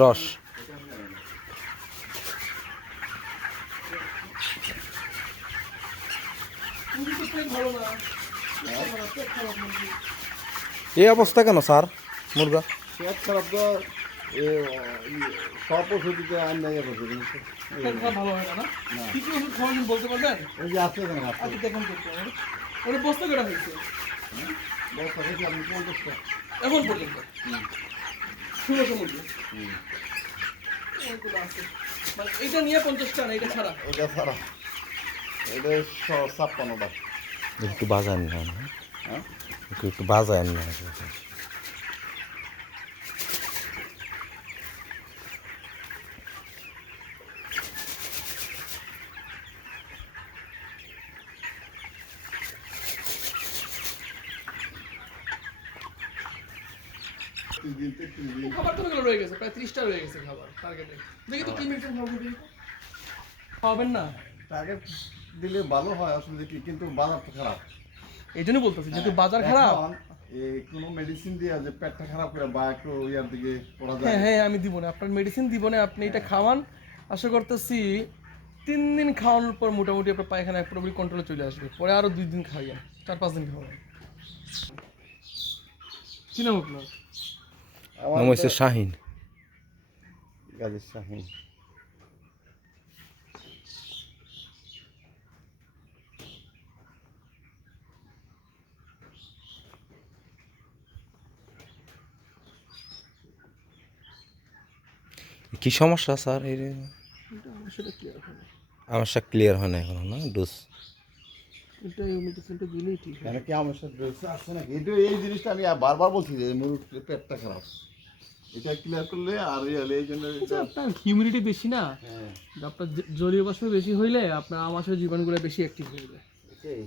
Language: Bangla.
রস এই অবস্থা কেন স্যার মুরগা? পেট খারাপ তো সব ওষুধে আর নেই ভালো হয় না কি কি ওষুধ খাওয়াবেন বলতে পারবেন? ওই যে আছে এখানে আচ্ছা দেখুন ওটা বস্তা করা হয়েছে বস্তা থেকে আপনি 50টা এখন পর্যন্ত 1600 মধ্যে মানে এটা নিয়ে 50টা না এটা ছাড়া ওটা ছাড়া এটা 56টা একটু বাজান না হ্যাঁ একটু বাজান না খাবার তো রয়ে গেছে প্রায় 30টা রয়ে গেছে খাবার টার্গেটে দেখি তো কি মেনটেন খাওয়াবেন না টার্গেট দিলে ভালো হয় আসলে কি কিন্তু বাজার তো খারাপ এই জন্য বলতেছি যেহেতু বাজার খারাপ কোনো মেডিসিন দিয়ে যে পেটটা খারাপ করে বা একটু ইয়ার দিকে পড়া যায় হ্যাঁ হ্যাঁ আমি দিব না আপনার মেডিসিন দিব না আপনি এটা খাওয়ান আশা করতেছি 3 দিন খাওয়ানোর পর মোটামুটি আপনার পায়খানা পুরোপুরি কন্ট্রোলে চলে আসবে পরে আরও 2 দিন খাওয়াইয়া 4-5 দিন খাওয়াবেন কি নাম আপনার? নাম হচ্ছে শাহিন গাজীর শাহিন কি সমস্যা স্যার? এই সেটা ক্লিয়ার হয় না আমার সাথে ক্লিয়ার হয় না এখনো না ডোজ এটা এই মেডিসিনটা দিলেই ঠিক হয় কেন কি আমার সাথে ড্রেসে আসছে নাকি এটা এই জিনিসটা আমি বারবার বলছি যে মুরুর পেটটা খারাপ এটা ক্লিয়ার করলে আর এই জন্য আপনার হিউমিডিটি বেশি না হ্যাঁ আপনার জলীয় বাষ্প বেশি হইলে আপনার আমাশয় জীবাণুগুলো বেশি অ্যাক্টিভ হয়ে যায় এই